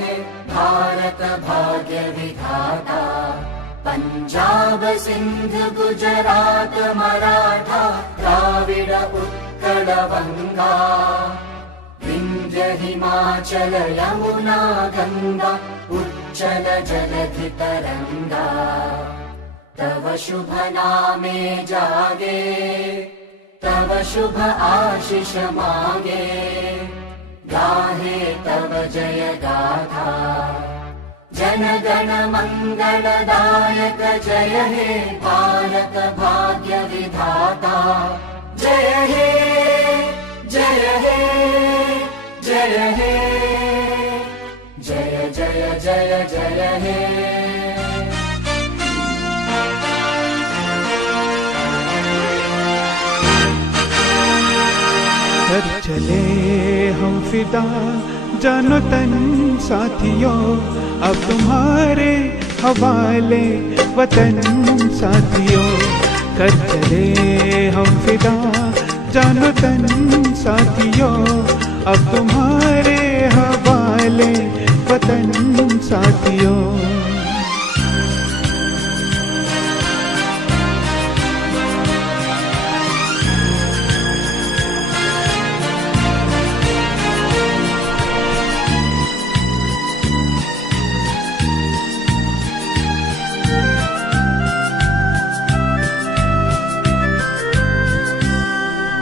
हे भारत भाग्य विधाता। पंजाब सिंध गुजरात मराठा द्राविड उत्कल गंगा, विंध्य हिमाचल यमुना गंगा उच्चल जलधि तरंगा। तव शुभ नामे जागे, तव शुभ आशीष मांगे, गाहे तव जय गाथा। जन गण मंगलदायक जय हे भारत भाग्य विधाता। जय हे जय हे जय हे, जय जय जय जय हे। कर चले हम फिदा जानो तन साथियों, अब तुम्हारे हवाले वतन साथियों। कर चले हम फिदा जानो तन साथियों, अब तुम्हारे हवाले वतन साथियों।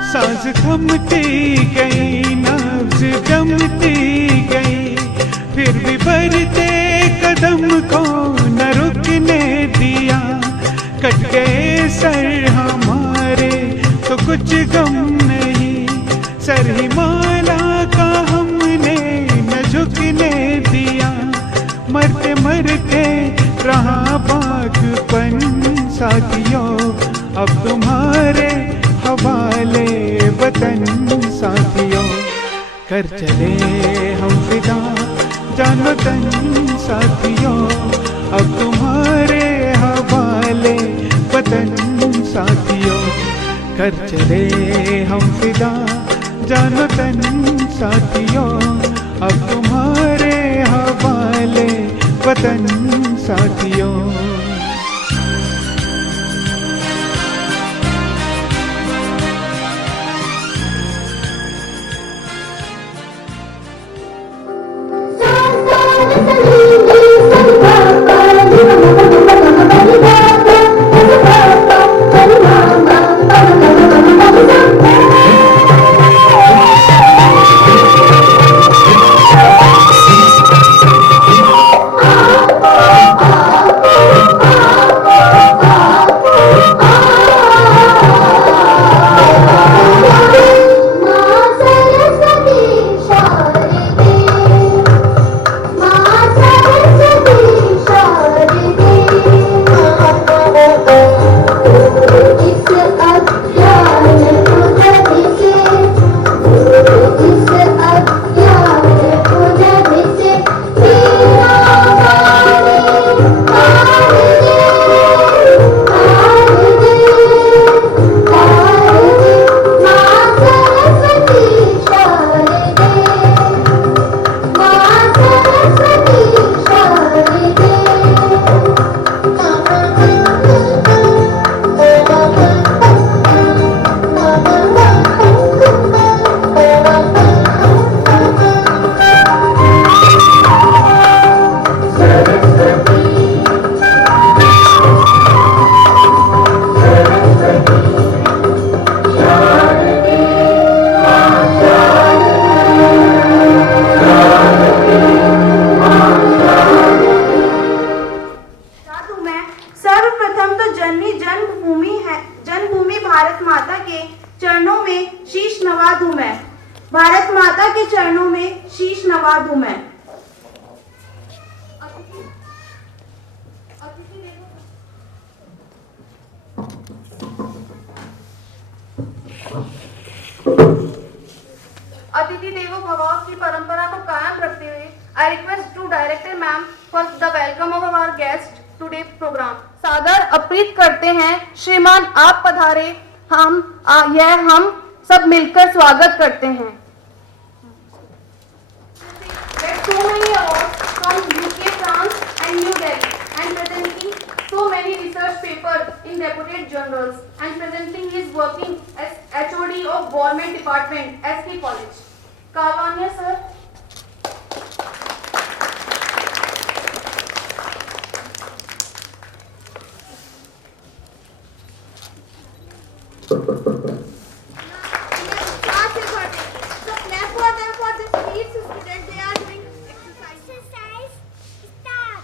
सांस थमती गई, नब्ज जमती गई, फिर भी बढ़ते कदम को न रुकने दिया। कट गए सर हमारे तो कुछ गम नहीं, सर हिमालय का हमने न झुकने दिया। मरते मरते रहा बागपन साथियों, अब तुम्हारे हवाले वतन साथियों। कर चले हम फिदा जानो तन साथियों, अब तुम्हारे हवाले वतन साथियों। कर चले हम फिदा जानो तन साथियों, अब तुम्हारे हवाले वतन साथियों। जन्मभूमि भारत माता के चरणों में शीश नवा दूं मैं, भारत माता के चरणों में शीश नवा दूं मैं। अतिथि देवो भव की परंपरा को कायम रखते हुए I request to director ma'am for the welcome of our guest today program. सादर अपील करते हैं श्रीमान आप पधारे, हम सब मिलकर स्वागत करते हैं। So clap for them for the speech students. They are doing exercise. Exercise start.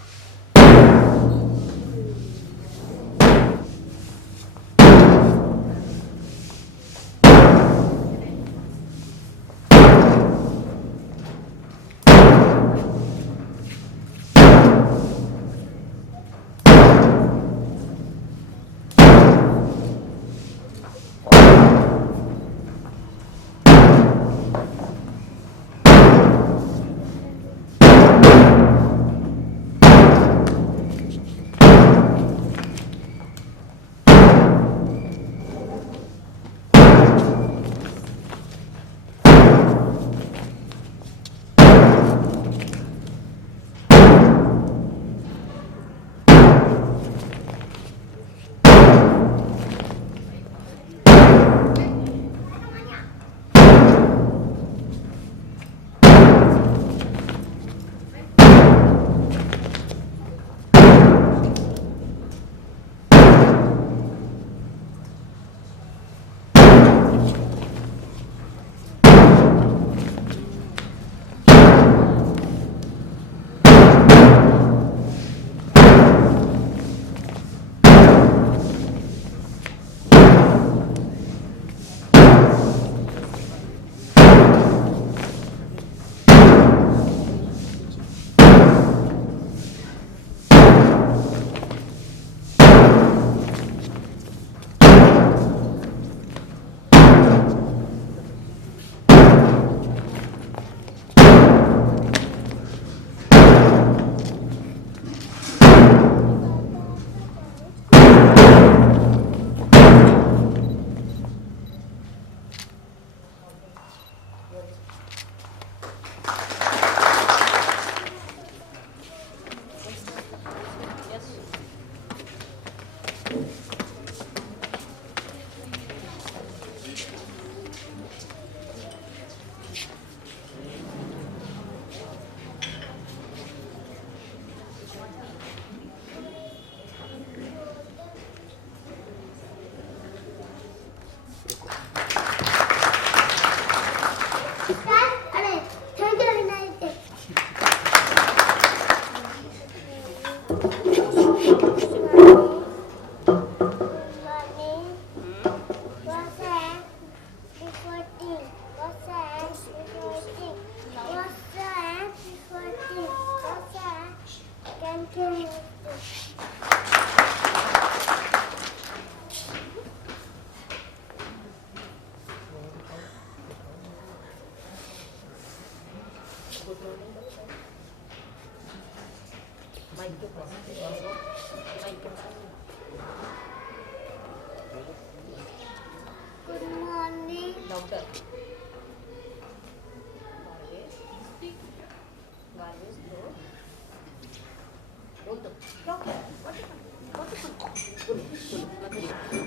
Good morning. Louder.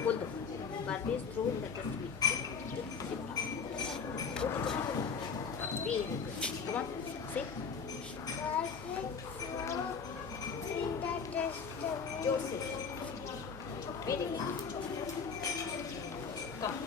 बोल दो Barbie's throat, let us speak. Very good. Come on, say. Joseph. Very good. Come.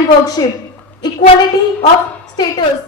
and worship, equality of status.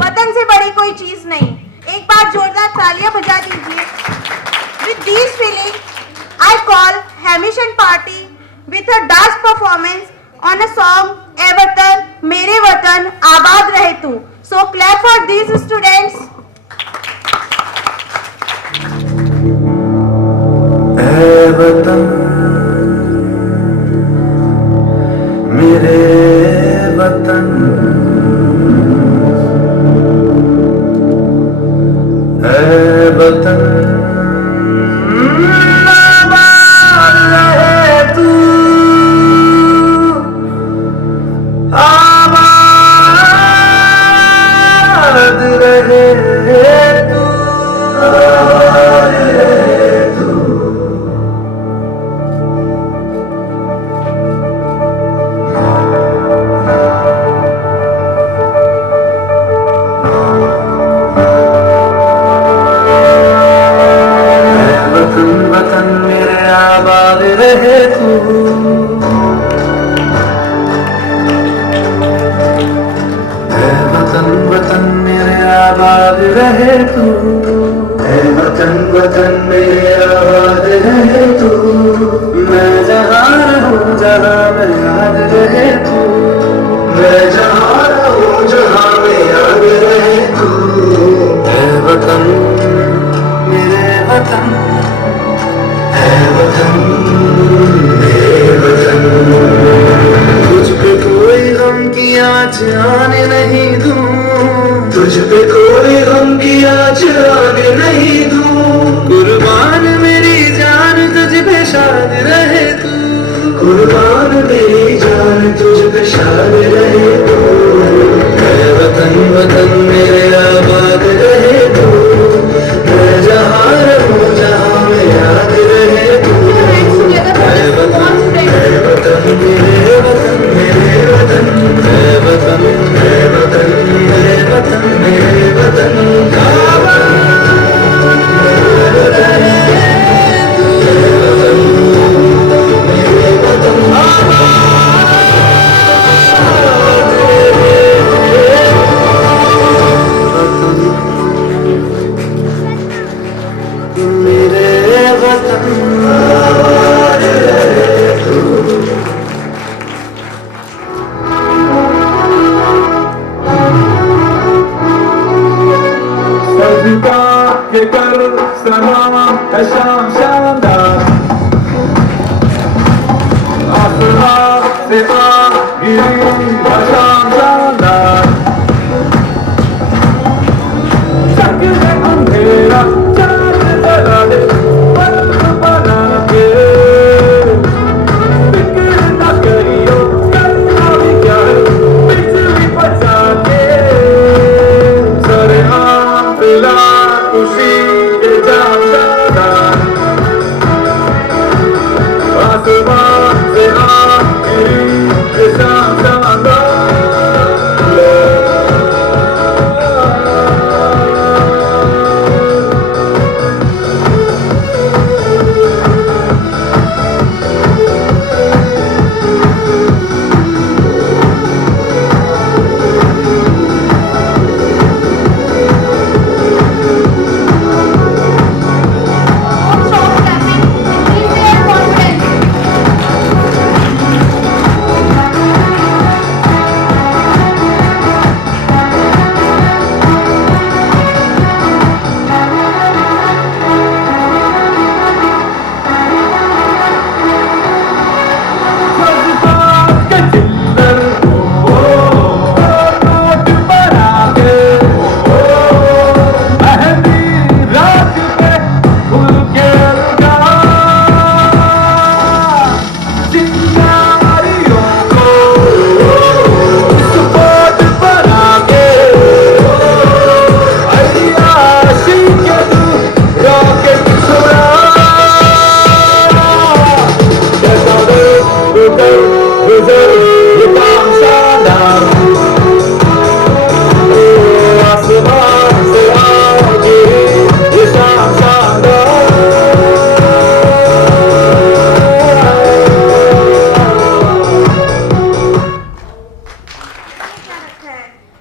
वतन से बड़ी कोई चीज नहीं। एक बार जोरदार तालियां बजा दीजिए। With these feelings, I call Hamishan party with a dance performance on a song "ए वतन मेरे वतन आबाद रहे तू." So clap for these students. ए वतन मेरे वतन, ए वतन आबाद रहे तू, आबाद रहे तू, आबाद रहे तू। वतन मेरे आबाद रहे तू, ऐ वतन वतन मेरे आबाद रहे तू, ऐ वतन वतन मेरे आबाद रहे तू। मैं जहाँ रहूँ जहाँ मैं याद रहे तू, मैं आँच आने नहीं दूं, तुझ पे कोई गम की आँच आने नहीं दूं। कुर्बान मेरी जान तुझ पे शाद रहे तू, कुर्बान मेरी जान तुझ पे शाद रहे तू। ऐ वतन वतन मेरे आबाद रहे तू, मैं जहाँ रहूं जहाँ में याद रहे तू। ऐ वतन मेरे वतन, ऐ वतन मेरे वतन, ऐ वतन मेरे वतन, मेरे वतन मेरे वतन आबाद रहे तू, ऐ वतन मेरे वतन आबाद मेरे वतन आबाद रहे तू। सजदा के कर सलाम है शाम शानदार, आसमां से आ गिरी है शाम शानदार। शक है अंधेरा चाँद जला दे बल्ब बना के, फिक्र न करियो करना भी क्या है बिजली बचा के। सरे आम पिला खुशी के जाम शानदार, आसमां से आ गिरी है शाम शानदार।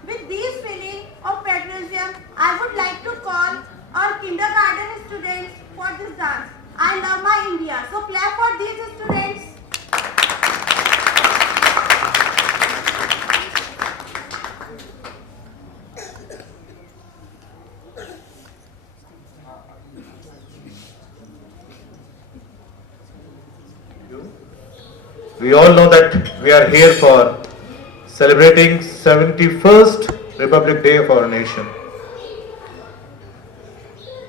With these feelings of patriotism, I would like to call our kindergarten students for this dance. I love my India. So clap for these students. We all know that we are here for celebrating 71st Republic Day of our nation.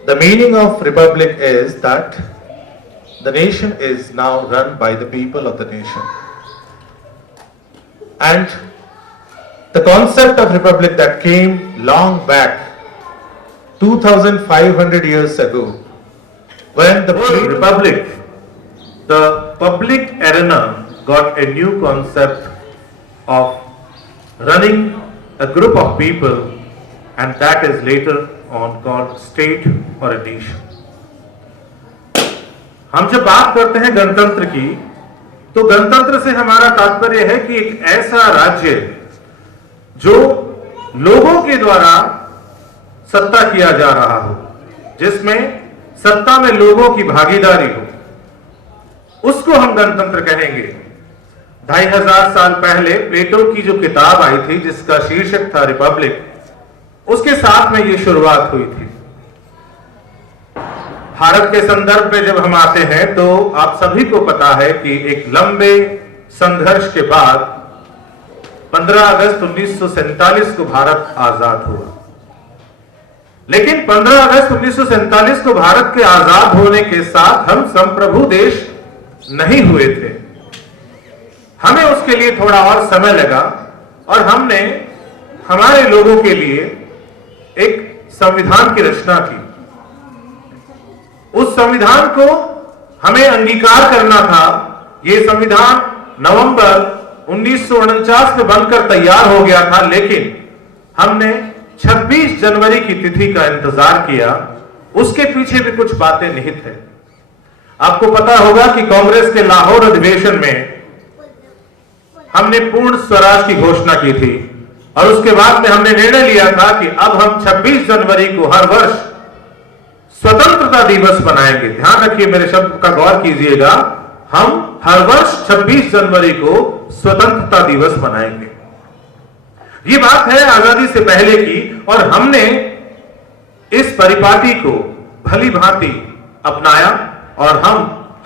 The meaning of Republic is that the nation is now run by the people of the nation. And the concept of Republic that came long back, 2500 years ago, when the word Republic, the public arena got a new concept of running a group of people, and that is later on called state or a nation. हम जब बात करते हैं गणतंत्र की, तो गणतंत्र से हमारा तात्पर्य है कि एक ऐसा राज्य जो लोगों के द्वारा सत्ता किया जा रहा हो, जिसमें सत्ता में लोगों की भागीदारी हो, उसको हम गणतंत्र कहेंगे। 2500 साल पहले प्लेटो की जो किताब आई थी जिसका शीर्षक था रिपब्लिक, उसके साथ में ये शुरुआत हुई थी। भारत के संदर्भ में जब हम आते हैं तो आप सभी को पता है कि एक लंबे संघर्ष के बाद 15 अगस्त 1947 को भारत आजाद हुआ। लेकिन 15 अगस्त 1947 को भारत के आजाद होने के साथ हम संप्रभु देश नहीं हुए थे। हमें उसके लिए थोड़ा और समय लगा और हमने हमारे लोगों के लिए एक संविधान की रचना की। उस संविधान को हमें अंगीकार करना था। यह संविधान नवंबर 1949 में बनकर तैयार हो गया था, लेकिन हमने 26 जनवरी की तिथि का इंतजार किया। उसके पीछे भी कुछ बातें निहित है। आपको पता होगा कि कांग्रेस के लाहौर अधिवेशन में हमने पूर्ण स्वराज की घोषणा की थी और उसके बाद में हमने निर्णय लिया था कि अब हम 26 जनवरी को हर वर्ष स्वतंत्रता दिवस मनाएंगे। ध्यान रखिए, मेरे शब्द का गौर कीजिएगा। हम हर वर्ष 26 जनवरी को स्वतंत्रता दिवस मनाएंगे। ये बात है आजादी से पहले की और हमने इस परिपाटी को भली भांति अपनाया और हम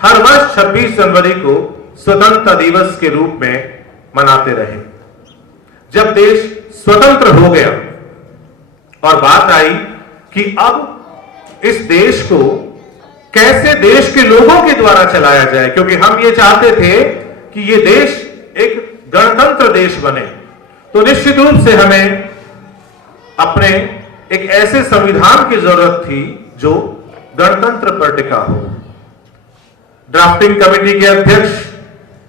हर वर्ष 26 जनवरी को स्वतंत्रता दिवस के रूप में मनाते रहे। जब देश स्वतंत्र हो गया और बात आई कि अब इस देश को कैसे देश के लोगों के द्वारा चलाया जाए, क्योंकि हम ये चाहते थे कि ये देश एक गणतंत्र देश बने, तो निश्चित रूप से हमें अपने एक ऐसे संविधान की जरूरत थी जो गणतंत्र पर टिका हो। ड्राफ्टिंग कमेटी के अध्यक्ष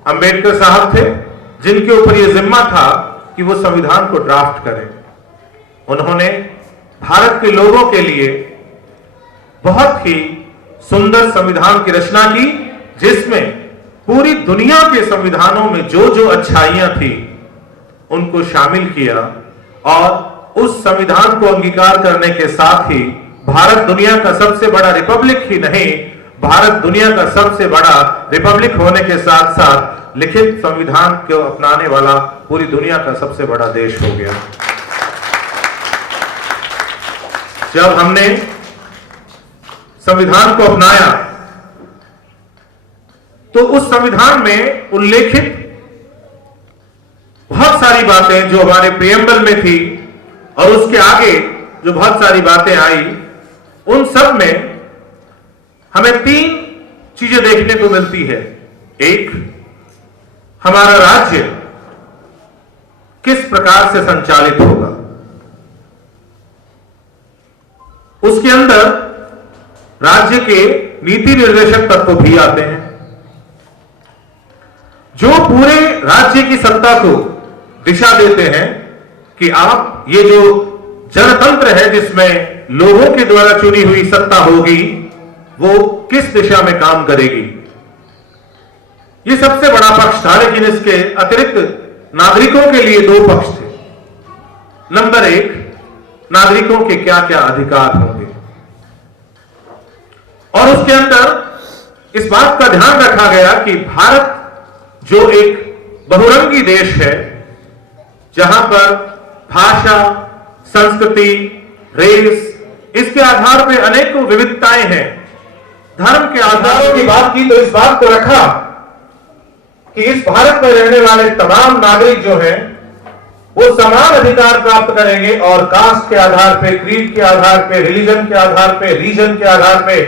अंबेडकर साहब थे, जिनके ऊपर यह जिम्मा था कि वो संविधान को ड्राफ्ट करें। उन्होंने भारत के लोगों के लिए बहुत ही सुंदर संविधान की रचना की, जिसमें पूरी दुनिया के संविधानों में जो जो अच्छाइयां थी उनको शामिल किया और उस संविधान को अंगीकार करने के साथ ही भारत दुनिया का सबसे बड़ा रिपब्लिक ही नहीं, भारत दुनिया का सबसे बड़ा रिपब्लिक होने के साथ साथ लिखित संविधान को अपनाने वाला पूरी दुनिया का सबसे बड़ा देश हो गया। जब हमने संविधान को अपनाया तो उस संविधान में उल्लेखित बहुत सारी बातें जो हमारे प्रियम्बल में थी और उसके आगे जो बहुत सारी बातें आई, उन सब में हमें 3 चीजें देखने को मिलती है। एक, हमारा राज्य किस प्रकार से संचालित होगा। उसके अंदर राज्य के नीति निर्देशक तत्व भी आते हैं, जो पूरे राज्य की सत्ता को दिशा देते हैं कि आप ये जो जनतंत्र है जिसमें लोगों के द्वारा चुनी हुई सत्ता होगी वो किस दिशा में काम करेगी। ये सबसे बड़ा पक्ष था, लेकिन इसके अतिरिक्त नागरिकों के लिए 2 पक्ष थे। नंबर 1, नागरिकों के क्या क्या अधिकार होंगे और उसके अंदर इस बात का ध्यान रखा गया कि भारत जो एक बहुरंगी देश है, जहां पर भाषा, संस्कृति, रेस, इसके आधार पर अनेकों विविधताएं हैं। धर्म के आधारों की बात की तो इस बात को रखा कि इस भारत में रहने वाले तमाम नागरिक जो हैं वो समान अधिकार प्राप्त करेंगे और कास्ट के आधार पर, क्रीड के आधार पर, रिलीजन के आधार पर, रीजन के आधार पर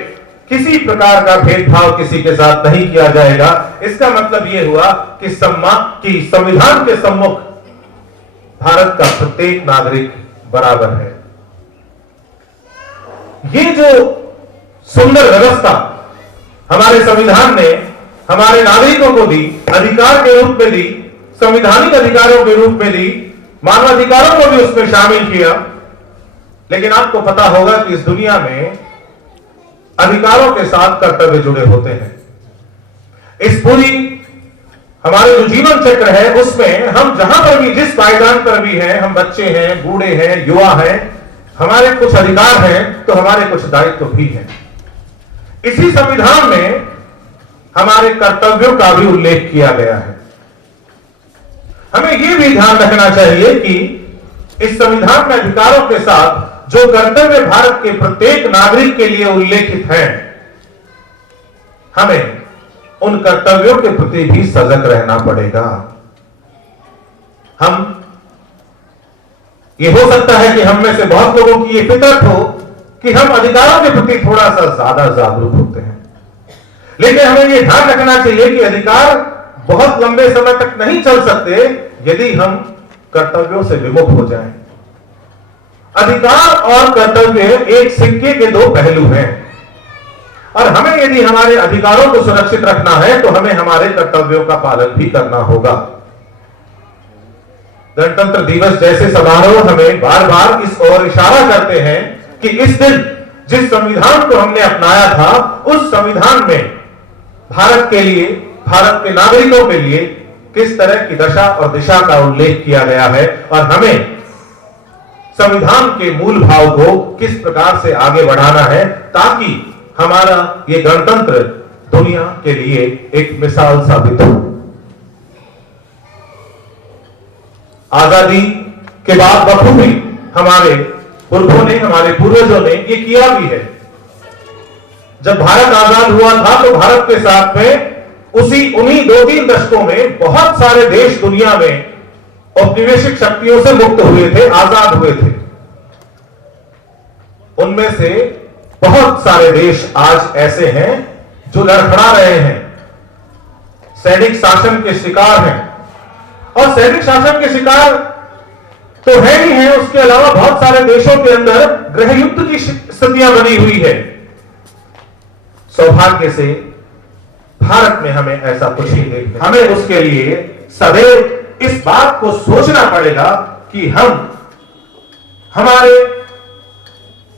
किसी प्रकार का भेदभाव किसी के साथ नहीं किया जाएगा। इसका मतलब यह हुआ कि संविधान के सम्मुख भारत का प्रत्येक नागरिक बराबर है। ये जो सुंदर व्यवस्था हमारे संविधान ने हमारे नागरिकों को दी, अधिकार के रूप में दी, संवैधानिक अधिकारों के रूप में दी, मानवाधिकारों को भी उसमें शामिल किया। लेकिन आपको पता होगा कि इस दुनिया में अधिकारों के साथ कर्तव्य जुड़े होते हैं। इस पूरी हमारे जो जीवन चक्र है उसमें हम जहां पर भी, जिस पायदान पर भी हैं, हम बच्चे हैं, बूढ़े हैं, युवा हैं, हमारे कुछ अधिकार हैं तो हमारे कुछ दायित्व भी हैं। इसी संविधान में हमारे कर्तव्यों का भी उल्लेख किया गया है। हमें यह भी ध्यान रखना चाहिए कि इस संविधान में अधिकारों के साथ जो कर्तव्य भारत के प्रत्येक नागरिक के लिए उल्लेखित हैं, हमें उन कर्तव्यों के प्रति भी सजग रहना पड़ेगा। हम ये हो सकता है कि हम में से बहुत लोगों की ये फितरत हो कि हम अधिकारों के प्रति थोड़ा सा ज्यादा जागरूक होते हैं, लेकिन हमें ये ध्यान रखना चाहिए कि अधिकार बहुत लंबे समय तक नहीं चल सकते यदि हम कर्तव्यों से विमुख हो जाएं। अधिकार और कर्तव्य एक सिक्के के दो पहलू हैं, और हमें यदि हमारे अधिकारों को सुरक्षित रखना है तो हमें हमारे कर्तव्यों का पालन भी करना होगा। गणतंत्र दिवस जैसे समारोह हमें बार बार इस ओर इशारा करते हैं कि इस दिन जिस संविधान को हमने अपनाया था, उस संविधान में भारत के लिए, भारत के नागरिकों के लिए किस तरह की दशा और दिशा का उल्लेख किया गया है, और हमें संविधान के मूल भाव को किस प्रकार से आगे बढ़ाना है ताकि हमारा ये गणतंत्र दुनिया के लिए एक मिसाल साबित हो। आजादी के बाद बखूबी हमारे पुरखों ने, हमारे पूर्वजों ने ये किया भी है। जब भारत आजाद हुआ था तो भारत के साथ में उन्हीं 2-3 दशकों में बहुत सारे देश दुनिया में औपनिवेशिक शक्तियों से मुक्त हुए थे, आजाद हुए थे। उनमें से बहुत सारे देश आज ऐसे हैं जो लड़खड़ा रहे हैं, सैनिक शासन के शिकार हैं, और सैनिक शासन के शिकार तो है ही है, उसके अलावा बहुत सारे देशों के अंदर गृह युद्ध की स्थितियां बनी हुई है। सौभाग्य से भारत में हमें ऐसा कुछ नहीं देखने, हमें उसके लिए सदैव इस बात को सोचना पड़ेगा कि हम हमारे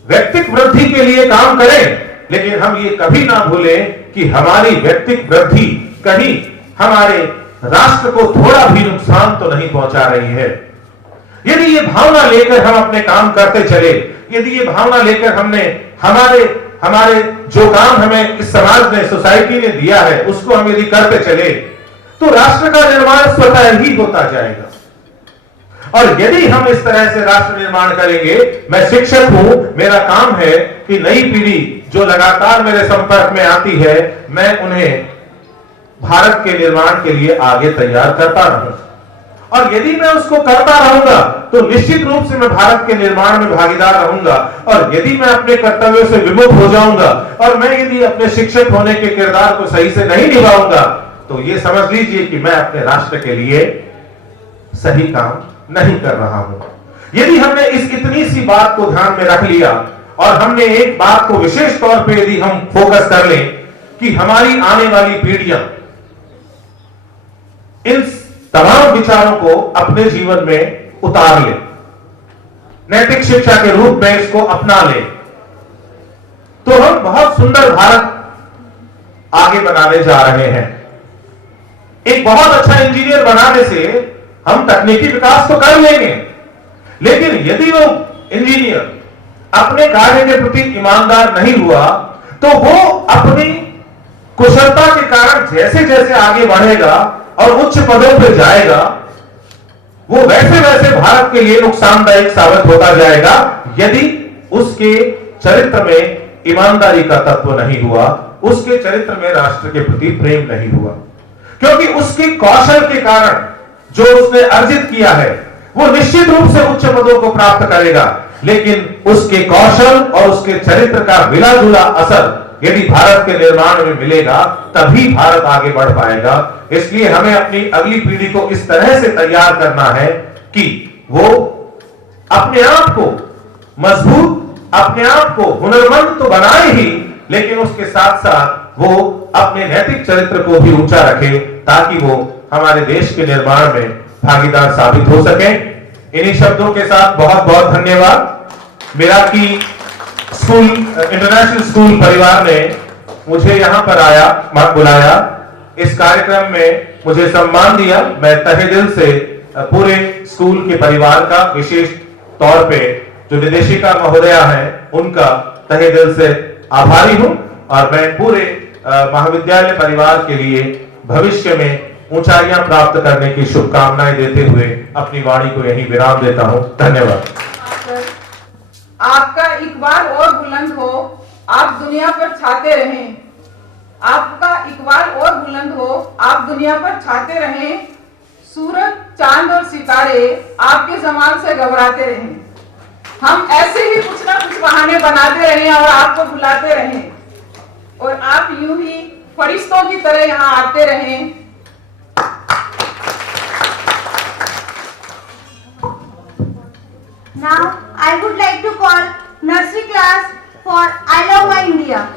व्यक्तिगत वृद्धि के लिए काम करें, लेकिन हम ये कभी ना भूलें कि हमारी व्यक्तिगत वृद्धि कहीं हमारे राष्ट्र को थोड़ा भी नुकसान तो नहीं पहुंचा रही है। यदि ये भावना लेकर हम अपने काम करते चले, यदि ये भावना लेकर हमने हमारे जो काम हमें इस समाज ने, सोसाइटी ने दिया है, उसको हम यदि करते चले तो राष्ट्र का निर्माण स्वतः ही होता जाएगा। और यदि हम इस तरह से राष्ट्र निर्माण करेंगे, मैं शिक्षक हूं, मेरा काम है कि नई पीढ़ी जो लगातार मेरे संपर्क में आती है, मैं उन्हें भारत के निर्माण के लिए आगे तैयार करता रहूं, और यदि मैं उसको करता रहूंगा तो निश्चित रूप से मैं भारत के निर्माण में भागीदार रहूंगा। और यदि मैं अपने कर्तव्यों से विमुख हो जाऊंगा और मैं यदि अपने शिक्षक होने के किरदार को सही से नहीं निभाऊंगा तो ये समझ लीजिए कि मैं अपने राष्ट्र के लिए सही काम नहीं कर रहा हूं। यदि हमने इस इतनी सी बात को ध्यान में रख लिया और हमने एक बात को विशेष तौर पे यदि हम फोकस कर लें कि हमारी आने वाली पीढ़ियां इन तमाम विचारों को अपने जीवन में उतार ले, नैतिक शिक्षा के रूप में इसको अपना ले, तो हम बहुत सुंदर भारत आगे बनाने जा रहे हैं। एक बहुत अच्छा इंजीनियर बनाने से हम तकनीकी विकास तो कर लेंगे, लेकिन यदि वो इंजीनियर अपने कार्य के प्रति ईमानदार नहीं हुआ तो वो अपनी कुशलता के कारण जैसे जैसे आगे बढ़ेगा और उच्च पदों पर जाएगा, वो वैसे वैसे भारत के लिए नुकसानदायक साबित होता जाएगा यदि उसके चरित्र में ईमानदारी का तत्व नहीं हुआ, उसके चरित्र में राष्ट्र के प्रति प्रेम नहीं हुआ। क्योंकि उसके कौशल के कारण जो उसने अर्जित किया है वो निश्चित रूप से उच्च पदों को प्राप्त करेगा, लेकिन उसके कौशल और उसके चरित्र का मिला जुला असर यदि भारत के निर्माण में मिलेगा तभी भारत आगे बढ़ पाएगा। इसलिए हमें अपनी अगली पीढ़ी को इस तरह से तैयार करना है कि वो अपने आप को मजबूत, अपने आप को हुनरमंद तो बनाए ही, लेकिन उसके साथ साथ वो अपने नैतिक चरित्र को भी ऊंचा रखे ताकि वो हमारे देश के निर्माण में भागीदार साबित हो सके। इन्हीं शब्दों के साथ बहुत बहुत धन्यवाद। मेरा की स्कूल, इंटरनेशनल स्कूल परिवार ने मुझे यहां पर बुलाया, इस कार्यक्रम में मुझे सम्मान दिया। मैं तहे दिल से पूरे स्कूल के परिवार का, विशेष तौर पे जो निदेशिका महोदया हैं उनका तहे दिल से आभारी हूं, और मैं पूरे महाविद्यालय परिवार के लिए भविष्य में ऊंचाइयां प्राप्त करने की शुभकामनाएं देते हुए अपनी वाणी को यहीं विराम देता हूं। धन्यवाद। आपका इकबाल और बुलंद हो, आप दुनिया पर छाते रहें। आपका इकबाल और बुलंद हो, आप दुनिया पर छाते रहें। सूरज, चांद और सितारे आपके जमाल से घबराते रहे। हम ऐसे ही कुछ ना कुछ बहाने बनाते रहे और आपको बुलाते रहे और आप यूं ही फरिश्तों की तरह यहाँ आते रहे। Now I would like to call nursery class for I Love My India.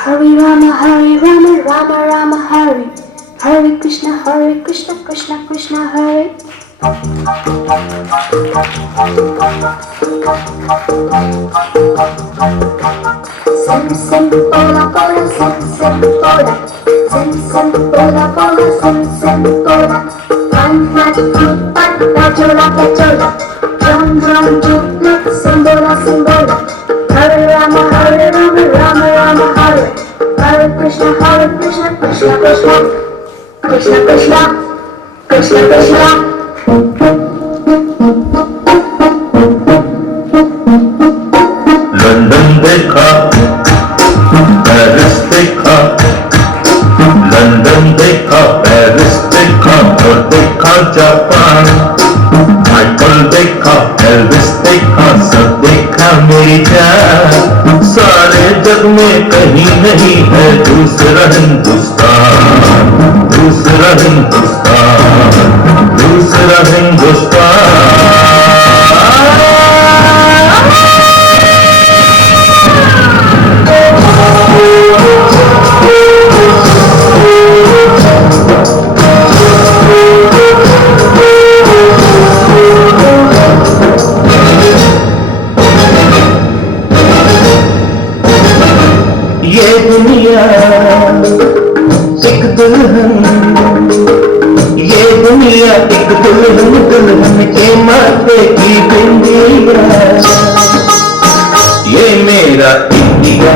Hare Rama, Rama Rama Hare, Hare Krishna, Krishna Krishna Hare. Sim sim bola bola, sim sim bola, sim sim bola bola, sim sim bola. One magic fruit bat, rajola rajola, drum drum drum, simbola simbola. Hare Rama, Rama Rama Hare, Hare Krishna, Krishna Krishna, Krishna Krishna, Krishna Krishna. London देखा, Paris देखा, London देखा, Paris देखा और देखा Japan. Michael देखा, Elvis देखा, सब देखा मेरी जान। सारे जग में कहीं नहीं है दूसरा हिंदुस्तान, दूसरा हिंदुस्तान, दूसरा हिंदुस्तान। ये दुनिया एक दुल्हन, ये दुनिया एक दुल्हन, दुल्हन के माथे की बिंदिया। ये मेरा इंडिया,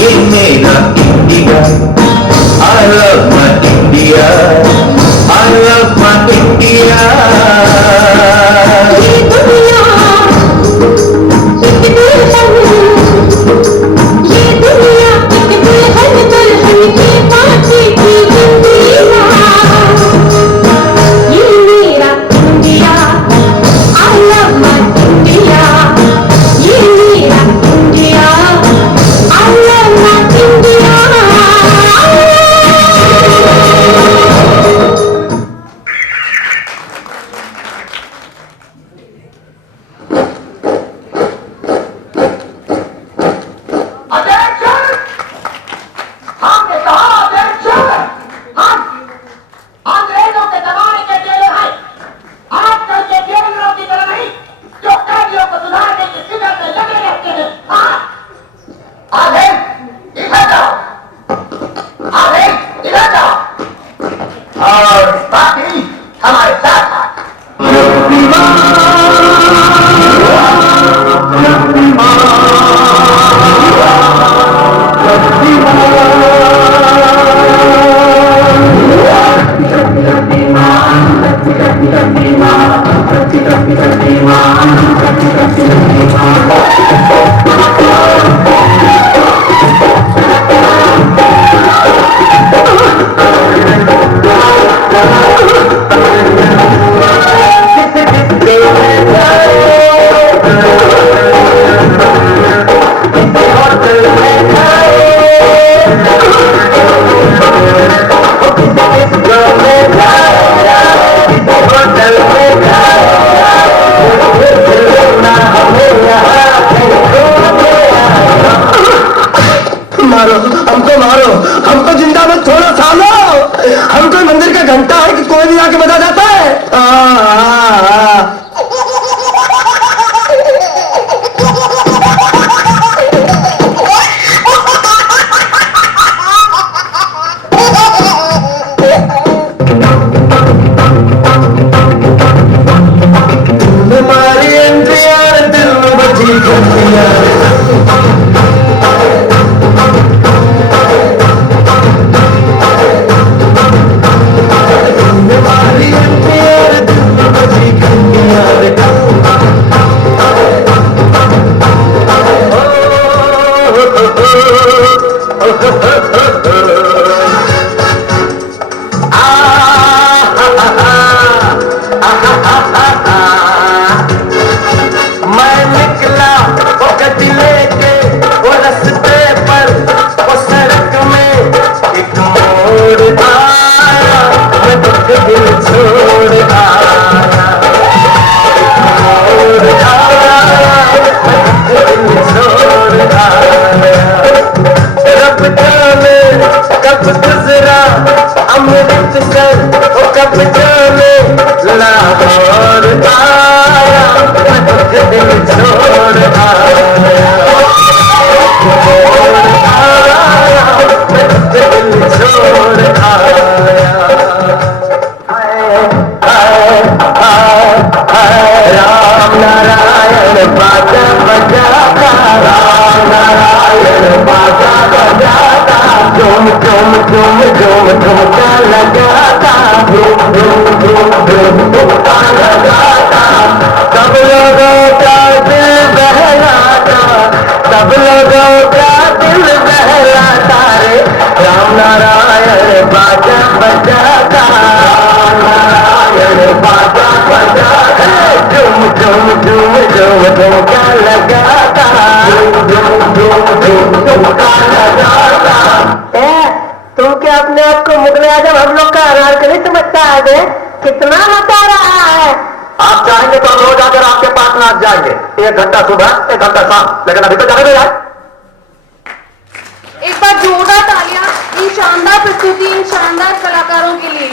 ये मेरा India. I love my India, I love my India। ये दुनिया एक दुल्हन, ये दुनिया एक दुल्हन, दुल्हन के माथे की बिंदिया। ये मेरा India, I love my India। ये मेरा India, I love my India। मारो, हमको जिंदा मत छोड़ो सालो। हम कोई मंदिर का घंटा है कि कोई भी आके बजा जाता है? हमारी एंट्री यार दिल में बजी घंटियां मैं निकला वो गड्डी लेके वो रास्ते पर वो सड़क में एक मोड़ आया, मैं दुख दिल छोड़ आया, मोड़ आया, मैं दुख दिल छोड़ आया। रब जाने कब गुजरा अमृतसर, वो कब जाने लाहौर आया, मैं दुख दिल छोड़ आया, मैं दुख दिल छोड़ आया। राम नारायण बाजा बजाता, राम नारायण बाजा बजाता, झूम झूम झूम झूम झुमका लगाता, झूम झूम झूम झूम झुमका लगाता। सब लोगों का दिल बहलाता, सब लोगों का दिल बहलाता रे। राम नारायण बाजा बजाता, राम नारायण बाजा बजाता, झूम झूम झूम झूम झुमका लगाता, झूम झूम झूम झूम झुमका लगाता। तुम क्या अपने आप को मुगले आजम हम लोग का अनारकली समझता है? कितना मचा रहा है। आप चाहेंगे तो हम रोज आकर आपके पास नाच जाएंगे, 1 घंटा सुबह 1 घंटा शाम, लेकिन अभी तो जाने दो यार। एक बार जोरदार तालियां इन शानदार प्रस्तुति, इन शानदार कलाकारों के लिए।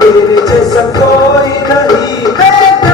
तेरे जैसा कोई नहीं।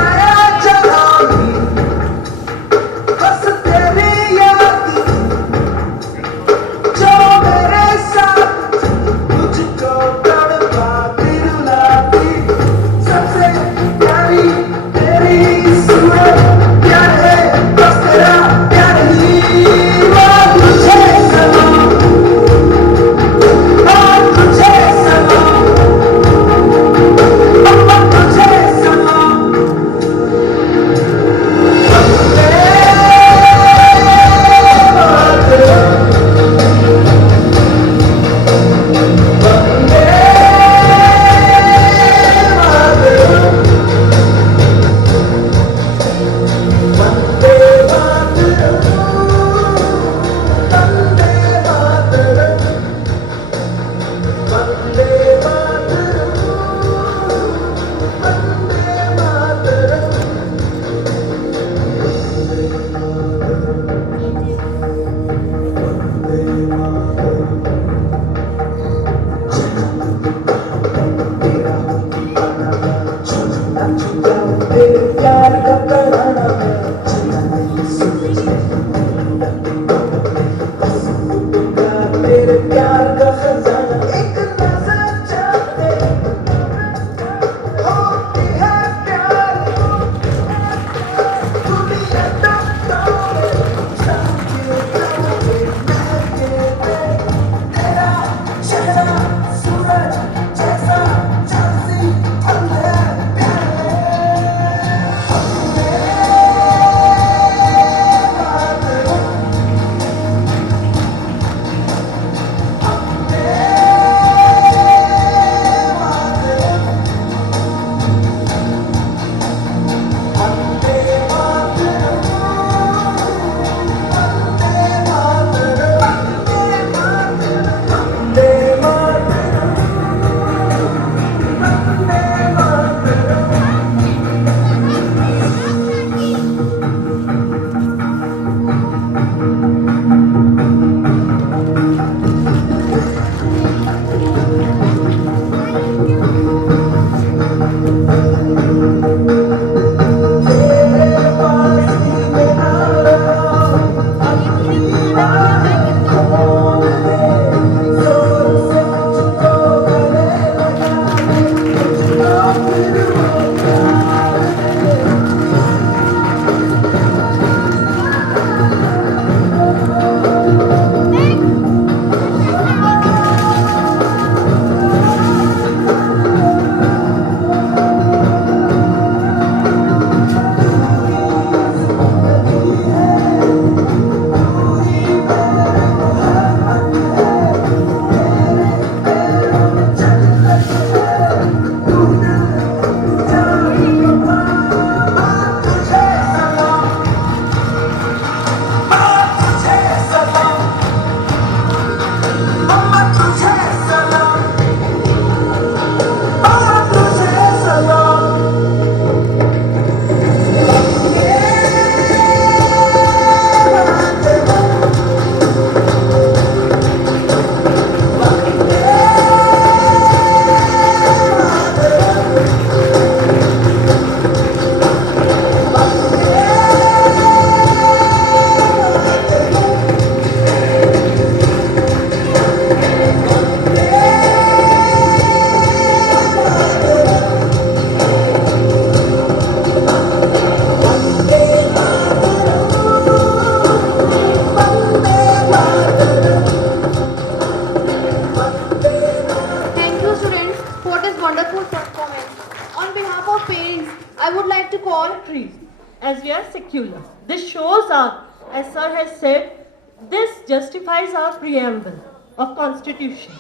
behalf of parents, I would like to call trees, as we are secular. This shows up, as sir has said, this justifies our preamble of constitution.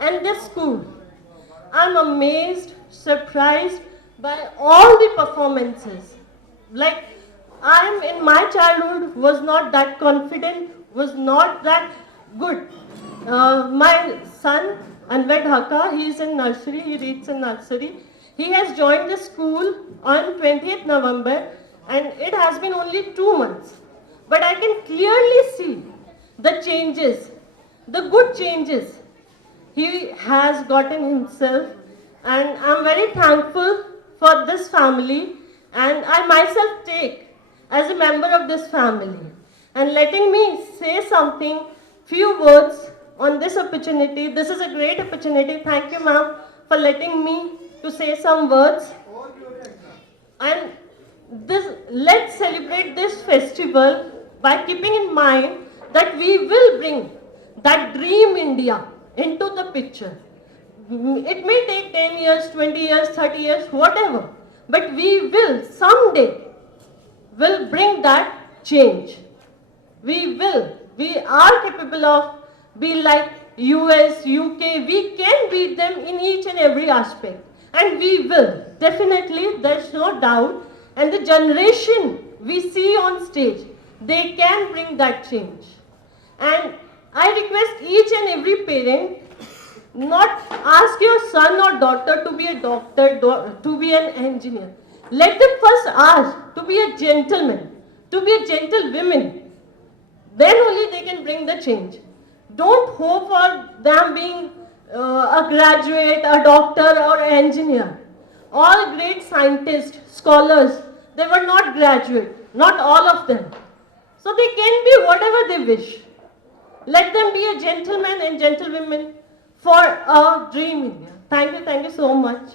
And this school, I'm amazed, surprised by all the performances. Like, I'm in my childhood was not that confident, was not that good. My son, Anwar Dhaka, he is in nursery, he reads in nursery. He has joined the school on 20th November and it has been only 2 months. But I can clearly see the changes, the good changes he has gotten himself, and I'm very thankful for this family, and I myself take as a member of this family. And letting me say something, few words on this opportunity. This is a great opportunity. Thank you, ma'am, for letting me to say some words. And let's celebrate this festival by keeping in mind that we will bring that dream India into the picture. It may take 10 years, 20 years, 30 years, whatever, but we will someday will bring that change. We are capable of be like US, UK, we can beat them in each and every aspect. And we will, definitely, there's no doubt. And the generation we see on stage, they can bring that change. And I request each and every parent, not ask your son or daughter to be a doctor, to be an engineer. Let them first ask to be a gentleman, to be a gentlewoman. Then only they can bring the change. Don't hope for them being a graduate, a doctor or an engineer. All great scientists, scholars, they were not graduate, not all of them. So they can be whatever they wish. Let them be a gentleman and gentlewoman for a dream India. Thank you so much.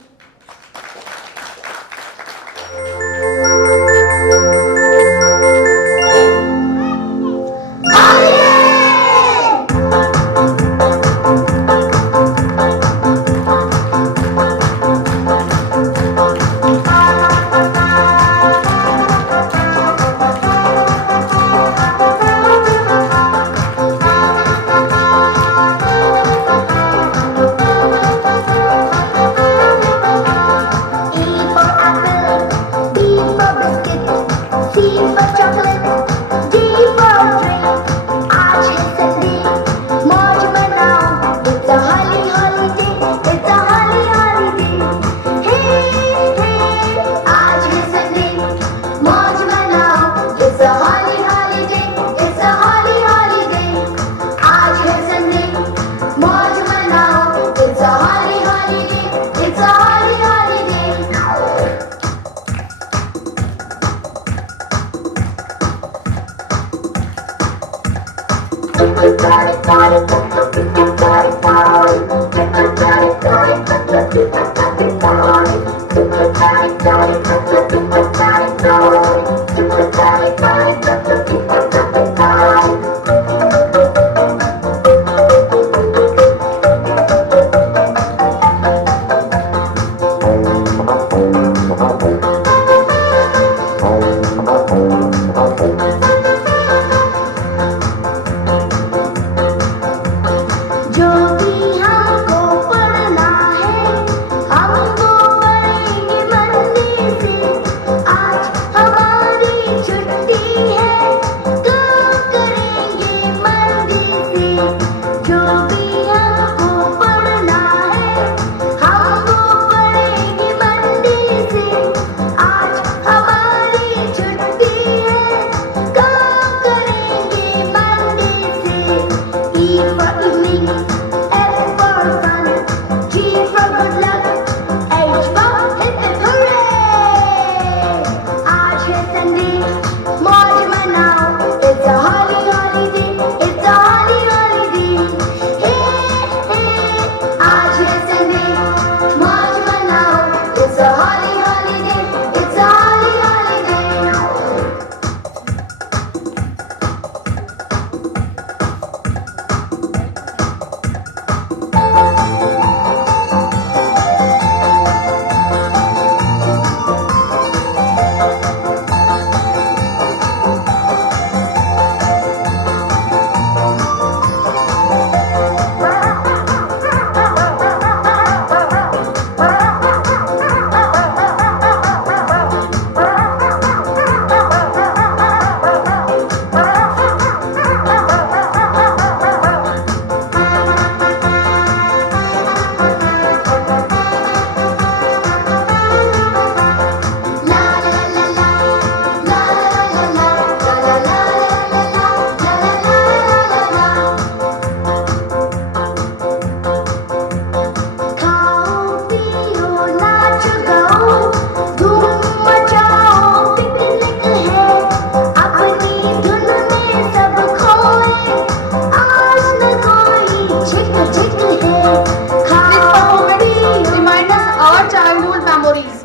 memories.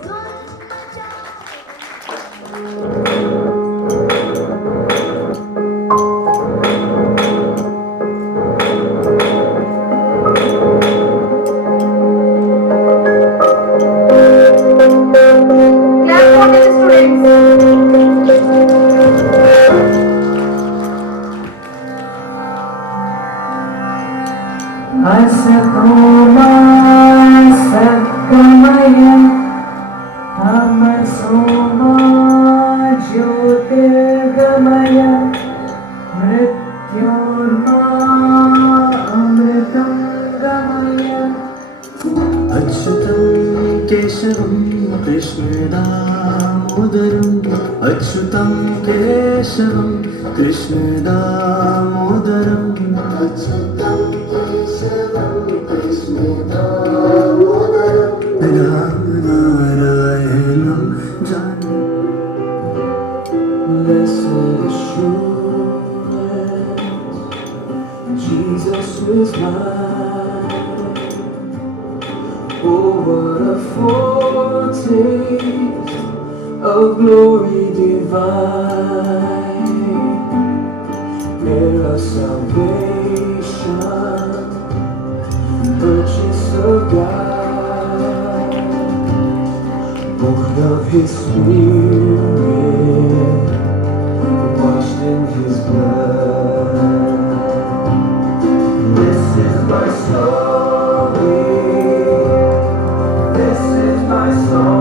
Clap for the students. Asakoma sakamaya tamasoma jyotirgamaya mrityorma amritam gamaya Achyutam Keshavam Krishna Damodaram Achyutam Keshavam Krishna Damodaram Achyutam Keshavam Krishna Damodaram Narayanam Janam Blessed assurance Jesus is mine. Oh, what a foretaste of glory divine, heir of salvation, purchase of God, born of His Spirit, washed in His blood. This is my story. This is my song.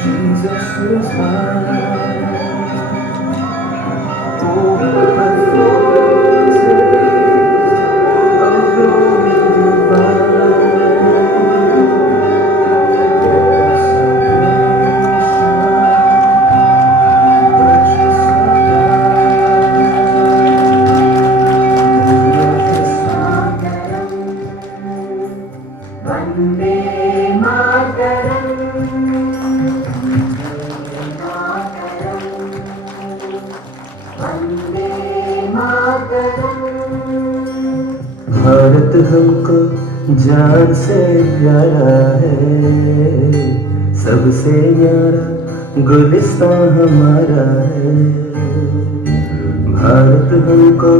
Jesus is mine. Oh, what a foretaste of glory Bharat हमको जान से प्यारा है, सबसे न्यारा गुलिस्तान हमारा है। भारत हमको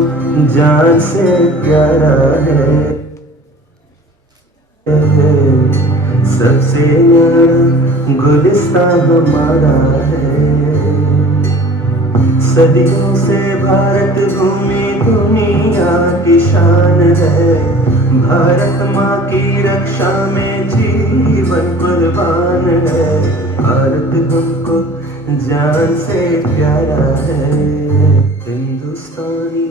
जान से प्यारा है, सबसे न्यारा गुलिस्तान हमारा है। सदियों से भारत भूमि दुनिया की शान है, भारत माँ की रक्षा में जीवन कुर्बान है। भारत हमको जान से प्यारा है, हिंदुस्तानी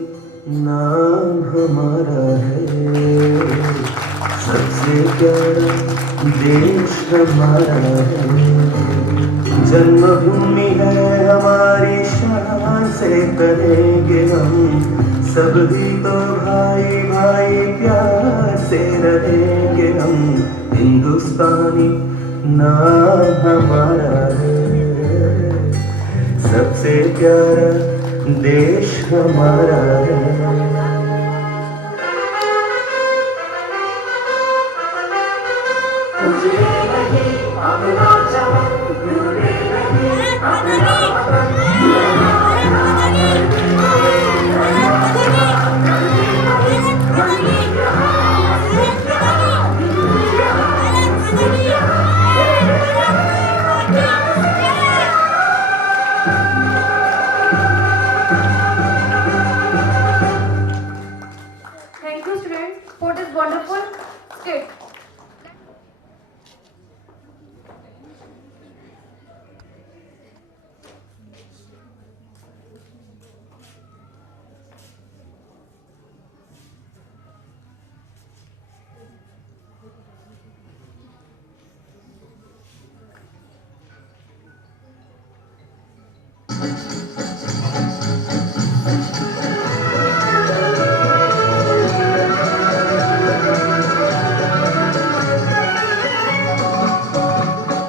नाम हमारा है। सबसे प्यारा देश हमारा है, जन्मभूमि है हमारी शान से करेंगे हम। सभी तो भाई भाई प्यार से रहेंगे हम, हिंदुस्तानी नाम हमारा है। सबसे प्यारा देश हमारा है। Thank you, students, for this wonderful skit.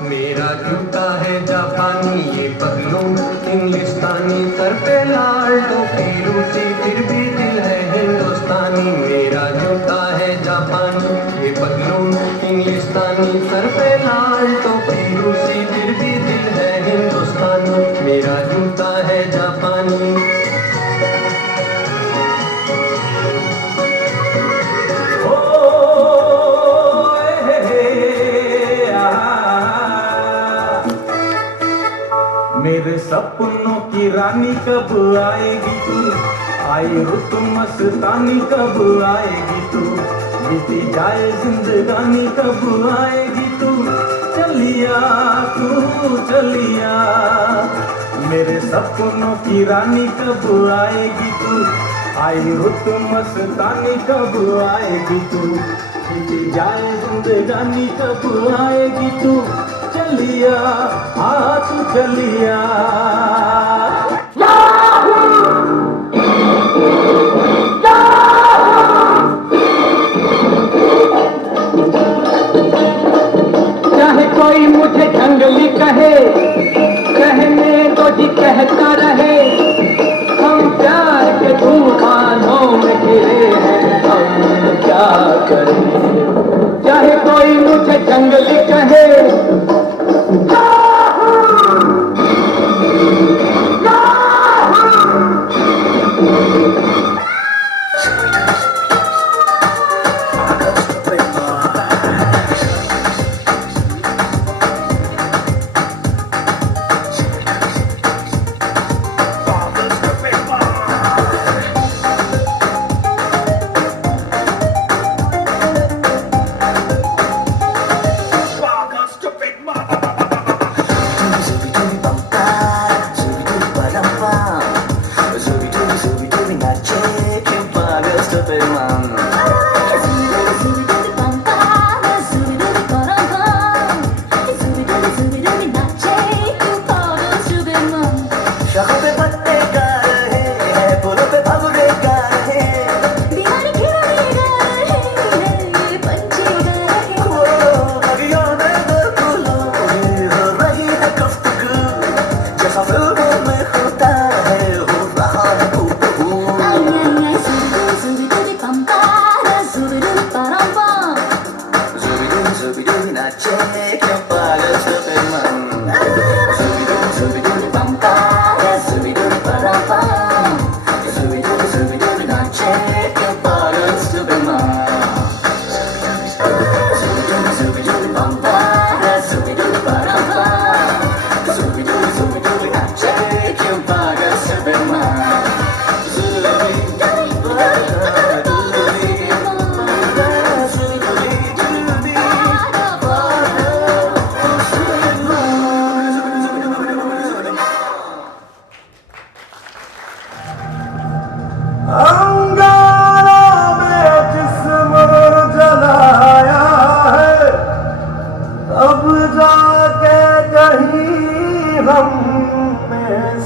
मेरा जूता है जापानी, ये पगलू इंग्लिस्तानी, सर पे लाल टोपी रूसी, फिर भी दिल है हिंदुस्तानी। मेरा जूता है जापानी, ये पगलू इंग्लिस्तानी, सर पे लाल टोपी रूसी, फिर भी दिल है हिंदुस्तानी। मेरा जूता है जापानी। मेरे सपनों की रानी कब आएगी तू, आई रुत मस्तानी कब आएगी तू, बीती जाए जिंदगानी कब आएगी तू, चलिया तू चलिया। मेरे सपनों की रानी कब आएगी तू, आई रुत मस्तानी कब आएगी तू, बीती जाए जिंदगानी कब आएगी तू, चलिया हाथ चलिया। चाहे कोई मुझे जंगली कहे, कहने तो जी कहता रहे, हम प्यार के तूफानों में घिरे हैं, हम क्या करें। चाहे कोई मुझे जंगली कहे,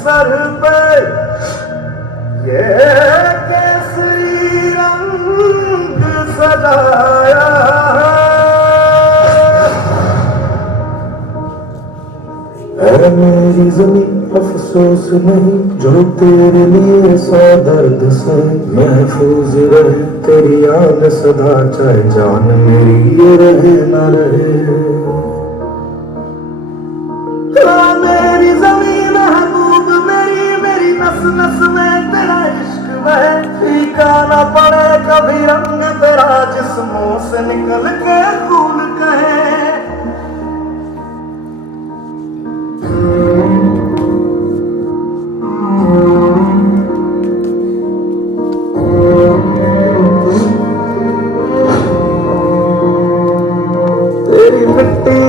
सर पे ये केसरी रंग सजाया है मेरी ज़मीं अफसोस नहीं जो तेरे लिए सौ दर्द से महफूज रहे तेरी याद सदा, चाहे जान मेरी ये रहे न रहे। मेरी जमीन महबूब मेरी, मेरी नस नस में तेरा इश्क बहे, फीका न पड़े कभी रंग तेरा जिस्मों से निकल के खून कहे। तेरी मिट्टी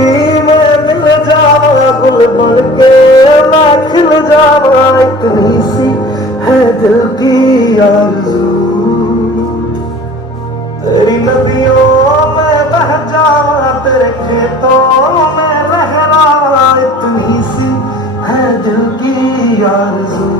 में मिल जावा गुल बन के मैं खिल जावा, इतनी सी है दिल की आरज़ू। तेरी नदियों में बह जावा तेरे खेतों में लहरावा, इतनी सी है दिल की आरज़ू।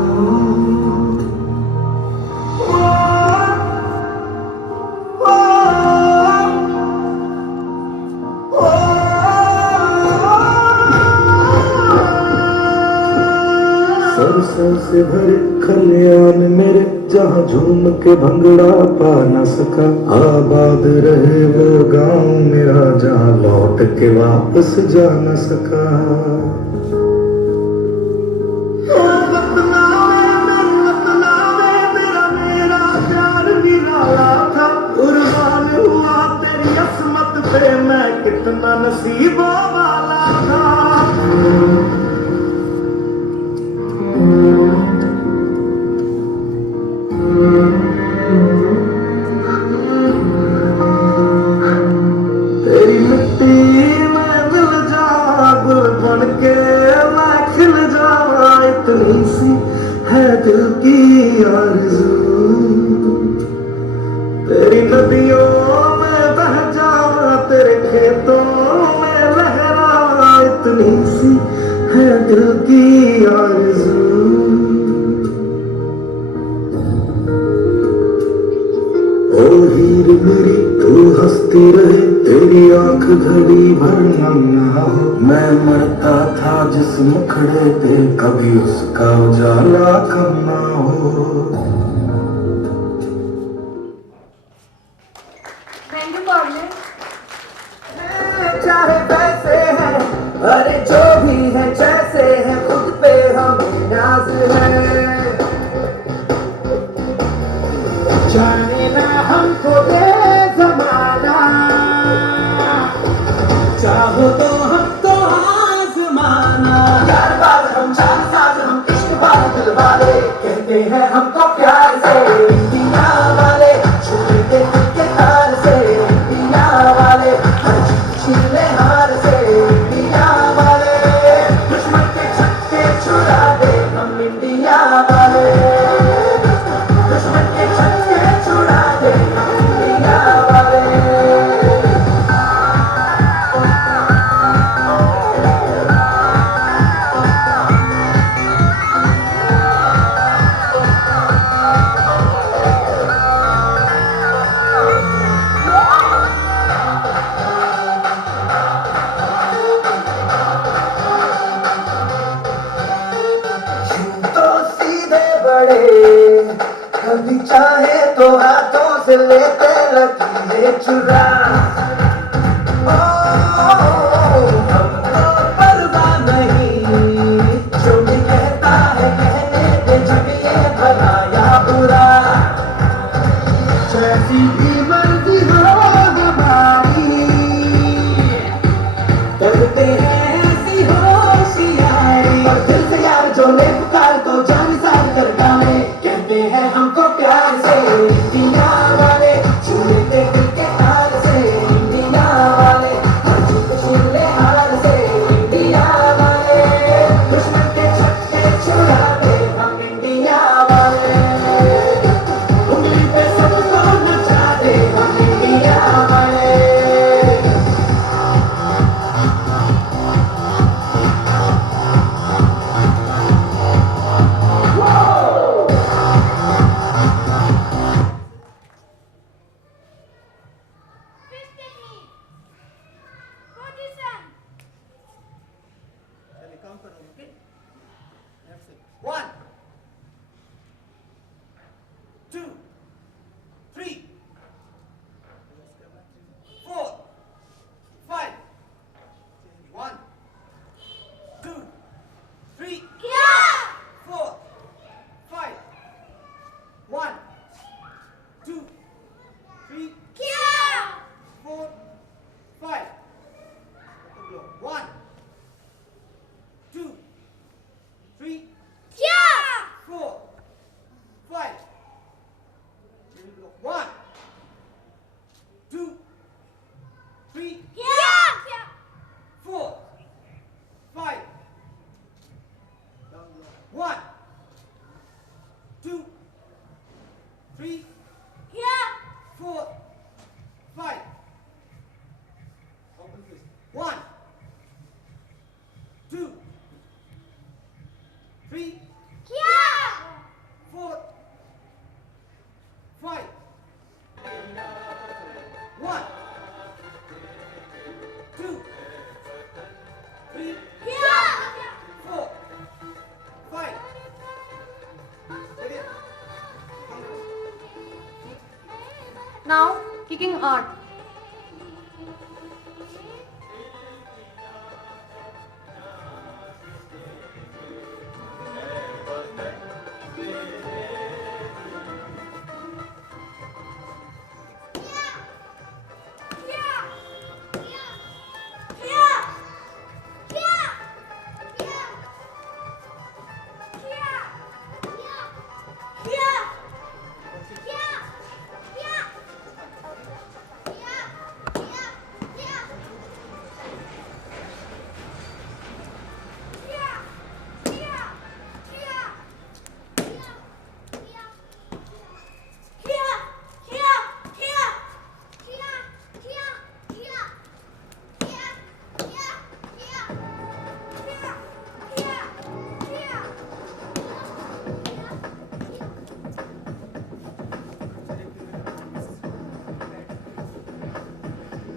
सरसों से भरे खलियान मेरे, जहाँ झूम के भंगड़ा पा न सका, आबाद रहे वो गांव मेरा जहाँ लौट के वापस जा न सका। मेरा प्यार निराला था, कुर्बान हुआ तेरी असमत पे मैं कितना नसीबों वाला था। तेरी मिट्टी में मिल जावा गुल बन के मैं खिल जावा, इतनी सी है दिल की आरज़ू। तेरी नदियों में बह जावा तेरे खेतों में लहरावा, इतनी सी है दिल की आरज़ू। ओ हीर मेरी तू हंसती रहे, तेरी आंख घड़ी भर नम ना हो, मैं मरता था जिस मुखड़े पे कभी उसका उजाला कम ना हो। Thank you corner. चाहे पैसे हैं अरे जो भी है जैसे है खुद पे हमें नाज है, जाने ना हमको दे जमाना, चाहो तो हमको आजमाना। यार बात हम जान साज हम इश्क वाले दिल वाले, कहते हैं हमको प्यार से दीना वाले, छूटे दिल के तार से दीना वाले, हर चीज छीन ले हार से दीना वाले, दुश्मन के छक्के छुड़ा दे हम इंडिया वाले, दुश्मन के छक्के छुड़ा दे हम इंडिया वाले। तो सीधे बड़े कभी चाहे तो हाथों से लेते लकीरें चुरा, हमको परवाह नहीं जो भी कहता है कहने दे, जब ये भला या बुरा, जैसी भी मर्जी हो हमारी, करते हैं ऐसी होशियारी, और दिल से यार जो ले पुकार तो जान सार कर गावे, कहते हैं हमको प्यार से दीना वाले, छू लेते दिल के तार से दीना वाले, हर चीज छीन ले हार से दीना वाले, दुश्मन के छक्के छुड़ा दे हम इंडिया वाले, उंगली पे सबको नचा दे हम इंडिया वाले। 3, yeah, 4, 5. Open fist. 1, 2, 3, yeah, 4, 5. 1, 2, 3, yeah, 4, 5. Now, kicking art.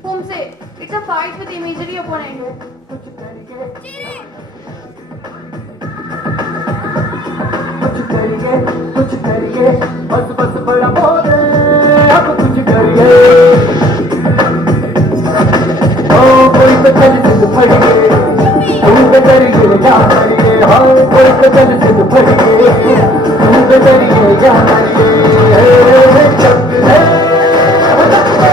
Pumse, it's a fight with imaginary opponent. कुछ करिए बस बस बड़ा बोल अब कुछ करिए ओ कोई तो चल सिद्ध फड़िए तू तो करिए जा करिए हाँ कोई तो चल सिद्ध फड़िए तू तो करिए जा करिए चक दे भटक दे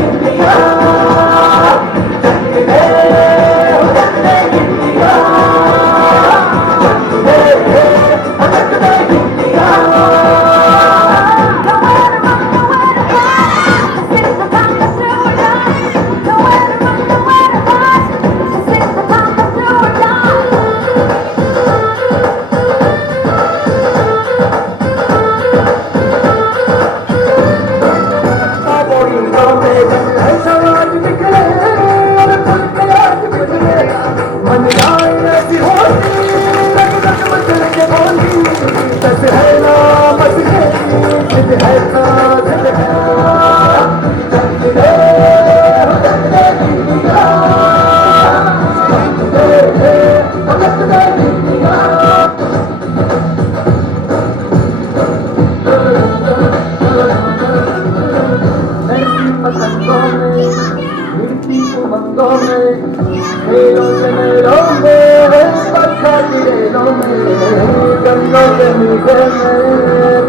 इंडिया चक दे भटक दे इंडिया चक दे भटक दे इंडिया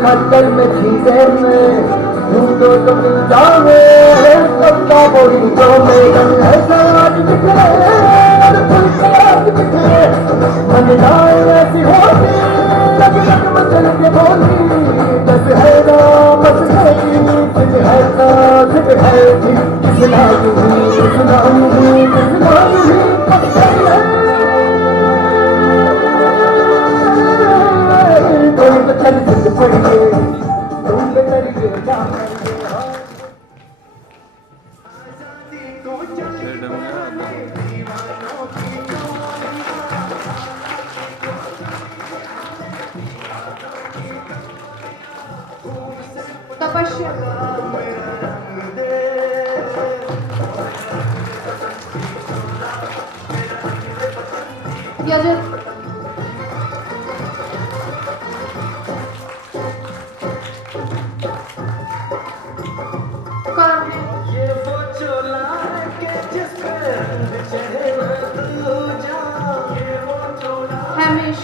खतर में छीने में ढूंढो तो मिल जाओगे सबका बोली जो मेरन है साज बिखरे और फूल के आज बिखरे मन लाए ऐसी होती लग लग मचल के बोली बस है ना बस है फिर है ना फिर है किस लाऊंगी किस लाऊंगी किस लाऊंगी बस है कोई तो चल सिद्ध पड़िए तुम करिए जा करिए तपस्या यजन ये वो चोला के जिस पे रंग चढ़े ना तू जा ये वो चोला हेमिश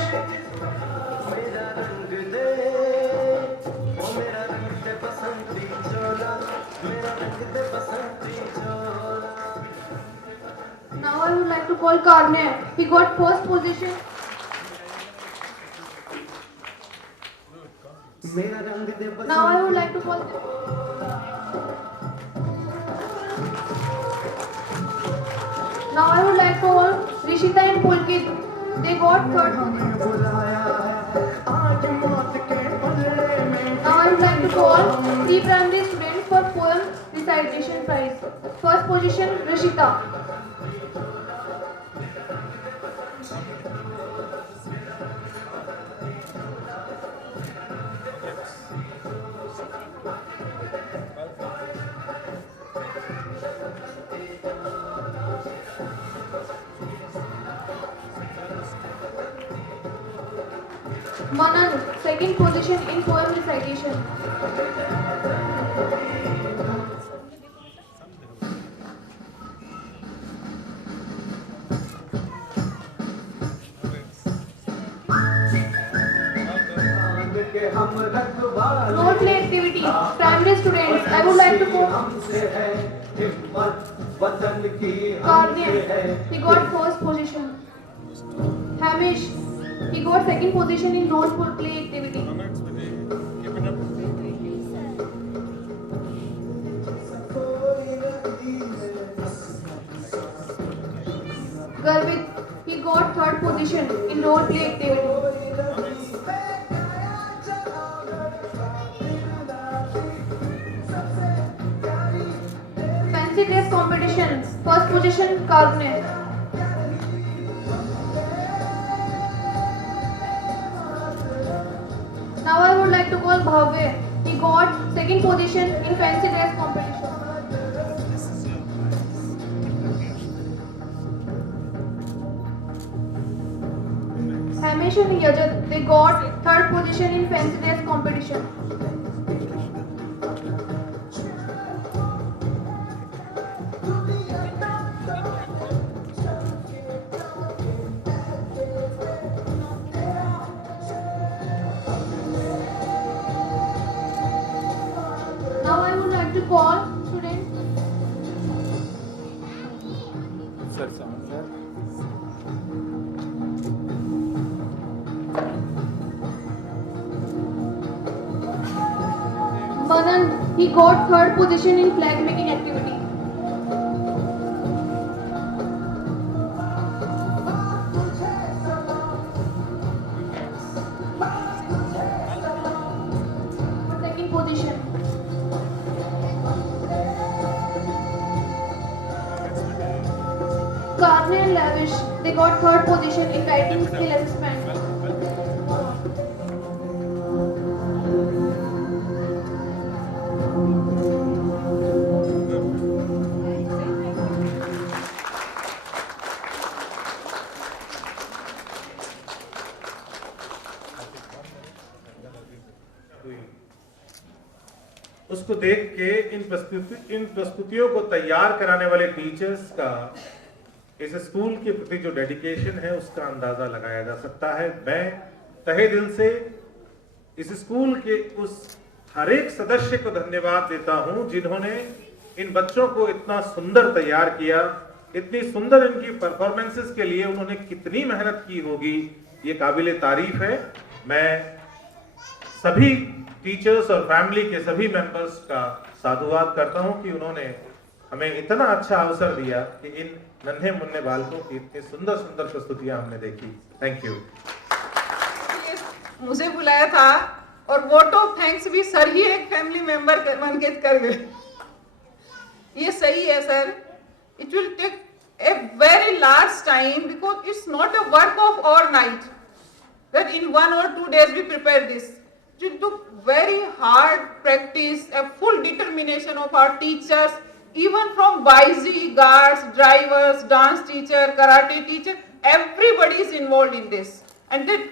मेरा रंग दे ओ मेरा रंग दे बसंती चोला मेरा रंग दे बसंती चोला Now I would like to call Karne. He got first position. मेरा रंग दे Now I would like to call Now I would like to call Rishita and Pulkit. They got third position. बुलाया She primary student for poem recitation prize. First position Rishita. Manan, second position in poem recitation. Role play activity. Primary students, I would like to call Karnyan, he got first position. Hamish, he got second position in role play activity. Garvit, he got third position in role play activity. Fancy dress competition, first position Karnyan. Now I would like to call Bhavya. He got second position in fancy dress competition. Hamish and Yajat, they got third position in fancy dress competition. Now I would like to call students. Manan, he got third position in flag making activity. Second position. Karne and Lavish, they got third position in writing skill assessment. उसको देख के इन प्रस्तुतियों को तैयार कराने वाले teachers का इस स्कूल के प्रति जो डेडिकेशन है उसका अंदाजा लगाया जा सकता है। मैं तहे दिल से इस स्कूल के उस हर एक सदस्य को धन्यवाद देता हूं जिन्होंने इन बच्चों को इतना सुंदर तैयार किया। इतनी सुंदर इनकी परफॉर्मेंसेस के लिए उन्होंने कितनी मेहनत की होगी, ये काबिले तारीफ है। मैं सभी टीचर्स और फैमिली के सभी मेंबर्स का साधुवाद करता हूं कि उन्होंने हमें इतना अच्छा अवसर दिया कि इन नन्हे मुन्ने बालकों की इतनी सुंदर सुंदर प्रस्तुतियां हमने देखी। Thank you. मुझे बुलाया था और वोट ऑफ थैंक्स भी सर ही एक फैमिली मेंबर बन के कर गए। ये सही है sir. It will take a very large time because it's not a work of all night that in 1 or 2 days we prepare this. It took very hard practice, a full determination of our teachers, even from YZ, guards, drivers, dance teacher, karate teacher, everybody is involved in this. And they've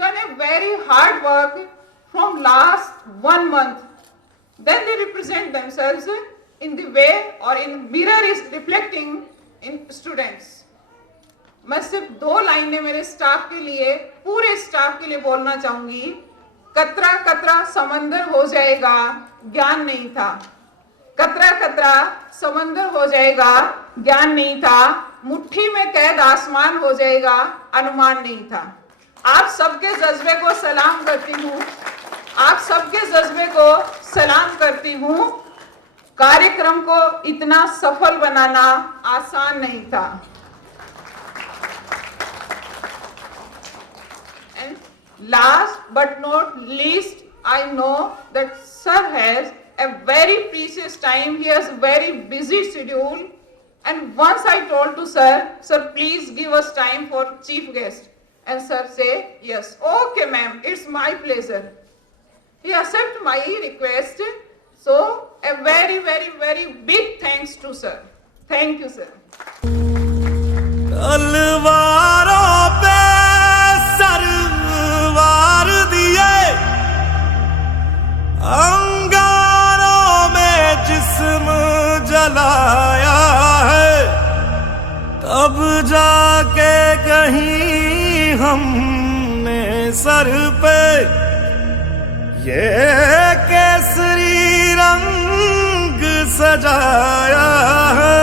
done a very hard work from last 1 month. Then they represent themselves in the way or in mirror is reflecting in students. मैं सिर्फ 2 लाइनें मेरे staff के लिए, पूरे staff के लिए बोलना चाहूंगी। कतरा कतरा समंदर हो जाएगा, ज्ञान नहीं था। कतरा कतरा समंदर हो जाएगा, ज्ञान नहीं था। मुट्ठी में कैद आसमान हो जाएगा, अनुमान नहीं था। आप सबके जज्बे को सलाम करती हूँ, आप सबके जज्बे को सलाम करती हूँ। कार्यक्रम को इतना सफल बनाना आसान नहीं था। And last but not least, I know that Sir has a very precious time. He has very busy schedule. And once I told to sir, sir, please give us time for chief guest. And sir say, yes, okay ma'am, it's my pleasure. He accepted my request. So a very, very, very big thanks to sir. Thank you, sir. तलवारों पे सरवार दिए, अंगारों में जिस्म जलाया है, तब जाके कहीं हमने सर पे ये केसरी रंग सजाया है।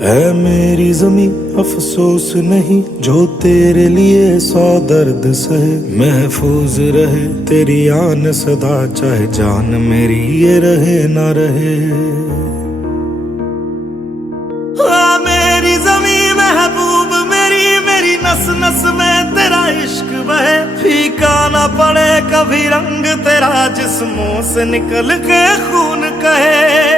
है मेरी ज़मीं अफसोस नहीं, जो तेरे लिए 100 दर्द सहे, महफूज रहे तेरी आन सदा, चाहे जान मेरी ये रहे ना रहे। हाँ मेरी ज़मीं महबूब मेरी, मेरी नस नस में तेरा इश्क बहे, फीका ना पड़े कभी रंग तेरा, जिस्मों से निकल के खून कहे।